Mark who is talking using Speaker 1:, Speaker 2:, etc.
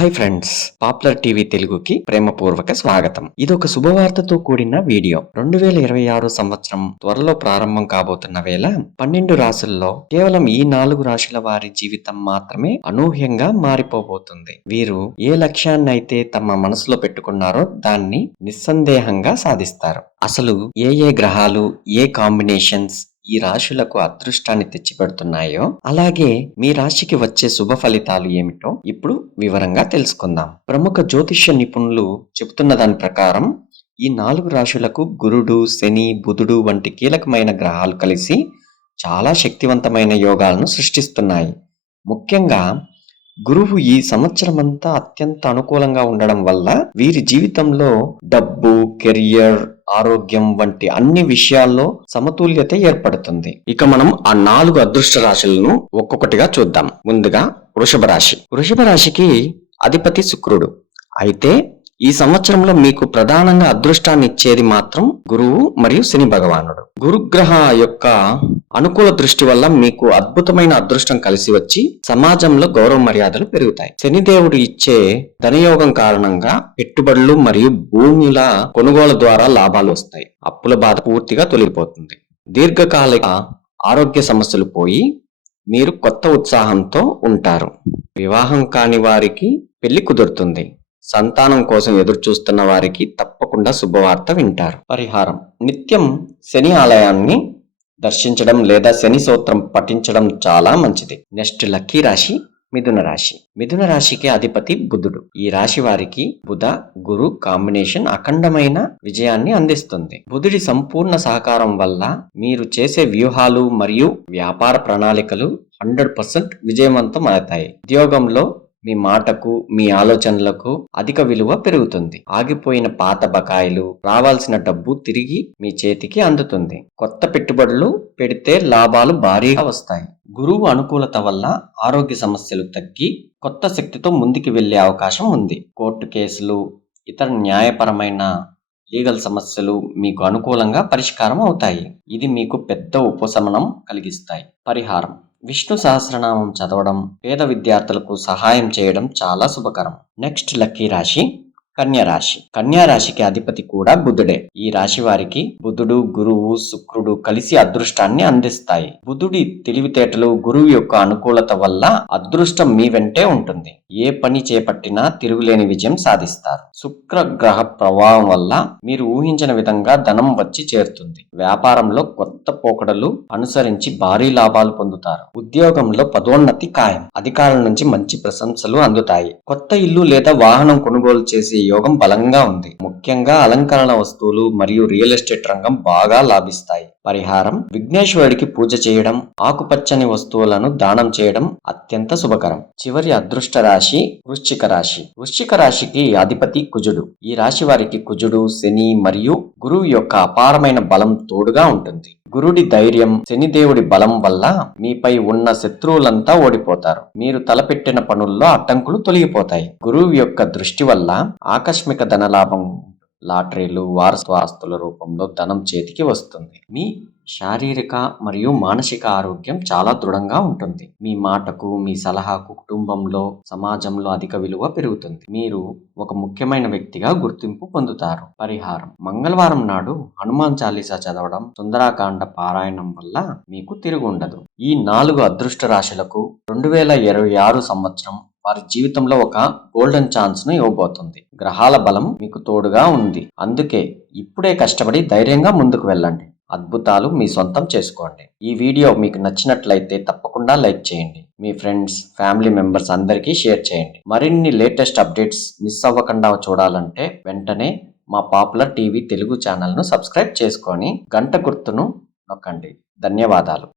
Speaker 1: Hi friends popular TV తెలుగుకి ప్రేమపూర్వక స్వాగతం. ఇది ఒక శుభవార్తతో కూడిన వీడియో. రెండు వేల ఇరవై ఆరు సంవత్సరం త్వరలో ప్రారంభం కాబోతున్న వేళ పన్నెండు రాశుల్లో కేవలం ఈ నాలుగు రాశుల వారి జీవితం మాత్రమే అనూహ్యంగా మారిపోబోతుంది. వీరు ఏ లక్ష్యాన్ని అయితే తమ మనసులో పెట్టుకున్నారో దాన్ని నిస్సందేహంగా సాధిస్తారు. అసలు ఏ ఏ గ్రహాలు ఏ కాంబినేషన్స్ ఈ రాశులకు అదృష్టాన్ని తెచ్చిపెడుతున్నాయో అలాగే మీ రాశికి వచ్చే శుభ ఫలితాలు ఏమిటో ఇప్పుడు వివరంగా తెలుసుకుందాం. ప్రముఖ జ్యోతిష్య నిపుణులు చెబుతున్న దాని ప్రకారం ఈ నాలుగు రాశులకు గురుడు శని బుధుడు వంటి కీలకమైన గ్రహాలు కలిసి చాలా శక్తివంతమైన యోగాలను సృష్టిస్తున్నాయి. ముఖ్యంగా గురువు ఈ సంవత్సరమంతా అత్యంత అనుకూలంగా ఉండడం వల్ల వీరి జీవితంలో డబ్బు కెరియర్ ఆరోగ్యం వంటి అన్ని విషయాల్లో సమతుల్యత ఏర్పడుతుంది. ఇక మనం ఆ నాలుగు అదృష్ట రాశులను ఒక్కొక్కటిగా చూద్దాం. ముందుగా వృషభ రాశి. వృషభ రాశికి అధిపతి శుక్రుడు. అయితే ఈ సంవత్సరంలో మీకు ప్రధానంగా అదృష్టాన్ని ఇచ్చేది మాత్రం గురువు మరియు శని భగవానుడు. గురుగ్రహ యొక్క అనుకూల దృష్టి వల్ల మీకు అద్భుతమైన అదృష్టం కలిసి వచ్చి సమాజంలో గౌరవ మర్యాదలు పెరుగుతాయి. శనిదేవుడు ఇచ్చే ధనయోగం కారణంగా పెట్టుబడులు మరియు భూముల కొనుగోలు ద్వారా లాభాలు వస్తాయి. అప్పుల బాధ పూర్తిగా తొలగిపోతుంది. దీర్ఘకాలిక ఆరోగ్య సమస్యలు పోయి మీరు కొత్త ఉత్సాహంతో ఉంటారు. వివాహం కాని వారికి పెళ్ళి కుదురుతుంది. సంతానం కోసం ఎదురుచూస్తున్న వారికి తప్పకుండా శుభవార్త వింటారు. పరిహారం. నిత్యం శని ఆలయాన్ని దర్శించడం లేదా శని సూత్రం పఠించడం చాలా మంచిది. నెక్స్ట్ లక్కీ రాశి మిథున రాశి. మిథున రాశికి అధిపతి బుధుడు. ఈ రాశి వారికి బుధ గురు కాంబినేషన్ అఖండమైన విజయాన్ని అందిస్తుంది. బుధుడి సంపూర్ణ సహకారం వల్ల మీరు చేసే వ్యూహాలు మరియు వ్యాపార ప్రణాళికలు హండ్రెడ్ పర్సెంట్ విజయవంతం అవుతాయి. ఉద్యోగంలో మీ మాటకు మీ ఆలోచనలకు అధిక విలువ పెరుగుతుంది. ఆగిపోయిన పాత బకాయిలు రావాల్సిన డబ్బు తిరిగి మీ చేతికి అందుతుంది. కొత్త పెట్టుబడులు పెడితే లాభాలు భారీగా వస్తాయి. గురువు అనుకూలత వల్ల ఆరోగ్య సమస్యలు తగ్గి కొత్త శక్తితో ముందుకు వెళ్ళే అవకాశం ఉంది. కోర్టు కేసులు ఇతర న్యాయపరమైన లీగల్ సమస్యలు మీకు అనుకూలంగా పరిష్కారం అవుతాయి. ఇది మీకు పెద్ద ఉపశమనం కలిగిస్తాయి. పరిహారం. విష్ణు సహస్రనామం చదవడం పేద విద్యార్థులకు సహాయం చేయడం చాలా శుభకరం. నెక్స్ట్ లక్కీ రాశి. కన్యా రాశి. కన్యా రాశికి అధిపతి కూడా బుధుడే. ఈ రాశి వారికి బుధుడు గురువు శుక్రుడు కలిసి అదృష్టాన్ని అందిస్తాయి. బుధుడి తెలివితేటలు గురువు యొక్క అనుకూలత వల్ల అదృష్టం మీ వెంటే ఉంటుంది. ఏ పని చేపట్టినా తిరుగులేని విజయం సాధిస్తారు. శుక్ర గ్రహ ప్రభావం వల్ల మీరు ఊహించిన విధంగా ధనం వచ్చి చేరుతుంది. వ్యాపారంలో కొత్త పోకడలు అనుసరించి భారీ లాభాలు పొందుతారు. ఉద్యోగంలో పదోన్నతి ఖాయం. అధికారుల నుంచి మంచి ప్రశంసలు అందుతాయి. కొత్త ఇల్లు లేదా వాహనం కొనుగోలు చేసే యోగం బలంగా ఉంది. ముఖ్యంగా అలంకరణ వస్తువులు మరియు రియల్ ఎస్టేట్ రంగం బాగా లాభిస్తాయి. పరిహారం విఘ్నేశ్వరుడికి పూజ చేయడం ఆకుపచ్చని వస్తువులను దానం చేయడం అత్యంత శుభకరం. చివరి అదృష్ట రాశి వృశ్చిక రాశి. వృశ్చిక రాశికి అధిపతి కుజుడు. ఈ రాశి వారికి కుజుడు శని మరియు గురువు యొక్క అపారమైన బలం తోడుగా ఉంటుంది. గురుడి ధైర్యం శనిదేవుడి బలం వల్ల మీపై ఉన్న శత్రువులంతా ఓడిపోతారు. మీరు తలపెట్టిన పనుల్లో అడ్డంకులు తొలగిపోతాయి. గురువు యొక్క దృష్టి వల్ల ఆకస్మిక ధనలాభం లాటరీలు వారసత్వ ఆస్తుల రూపంలో ధనం చేతికి వస్తుంది. మీ శారీరక మరియు మానసిక ఆరోగ్యం చాలా దృఢంగా ఉంటుంది. మీ మాటకు మీ సలహాకు కుటుంబంలో సమాజంలో అధిక విలువ పెరుగుతుంది. మీరు ఒక ముఖ్యమైన వ్యక్తిగా గుర్తింపు పొందుతారు. పరిహారం. మంగళవారం నాడు హనుమాన్ చాలీసా చదవడం సుందరాకాండ పారాయణం వల్ల మీకు తిరుగుండదు. ఈ నాలుగు అదృష్ట రాశులకు రెండు వేల ఇరవై ఆరు సంవత్సరం వారి జీవితంలో ఒక గోల్డెన్ ఛాన్స్ను ఇవ్వబోతుంది. గ్రహాల బలం మీకు తోడుగా ఉంది. అందుకే ఇప్పుడే కష్టపడి ధైర్యంగా ముందుకు వెళ్ళండి. అద్భుతాలు మీ సొంతం చేసుకోండి. ఈ వీడియో మీకు నచ్చినట్లయితే తప్పకుండా లైక్ చేయండి. మీ ఫ్రెండ్స్ ఫ్యామిలీ మెంబర్స్ అందరికీ షేర్ చేయండి. మరిన్ని లేటెస్ట్ అప్డేట్స్ మిస్ అవ్వకుండా చూడాలంటే వెంటనే మా పాపులర్ టీవీ తెలుగు ఛానల్ను సబ్స్క్రైబ్ చేసుకొని గంట గుర్తును నొక్కండి. ధన్యవాదాలు.